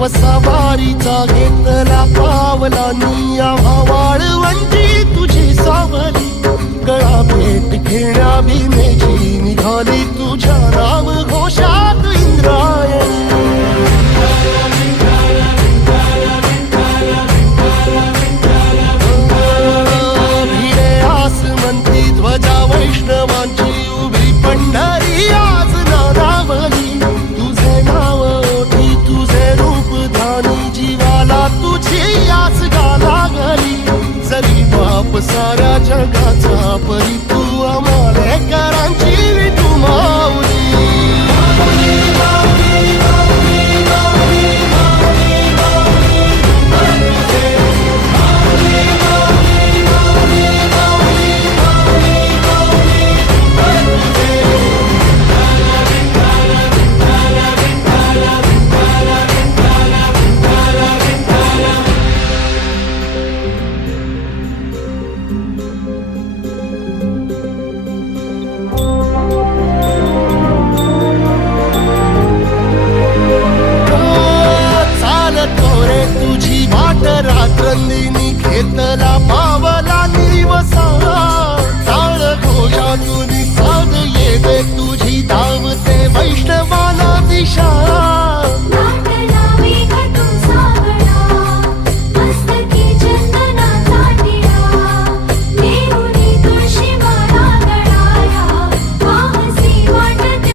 रूप सवारीचा घेतला पावला निया वाळवंटी तुझी सावली गळा भेट घेण्या भीमेची निघाली तुझ्या नाम घोषात इंद्रायणी भिडे आसमंती ध्वजा वैष्णवांची उभी पंढरी आज नारावली तुझे नाव ओठी तुझे रूप धानी जीवाला तुझी आस लागली जरी बाप साऱ्या जगाचा परी तू आमालेकरांची विठू माऊली रात्रंदिनी घेतला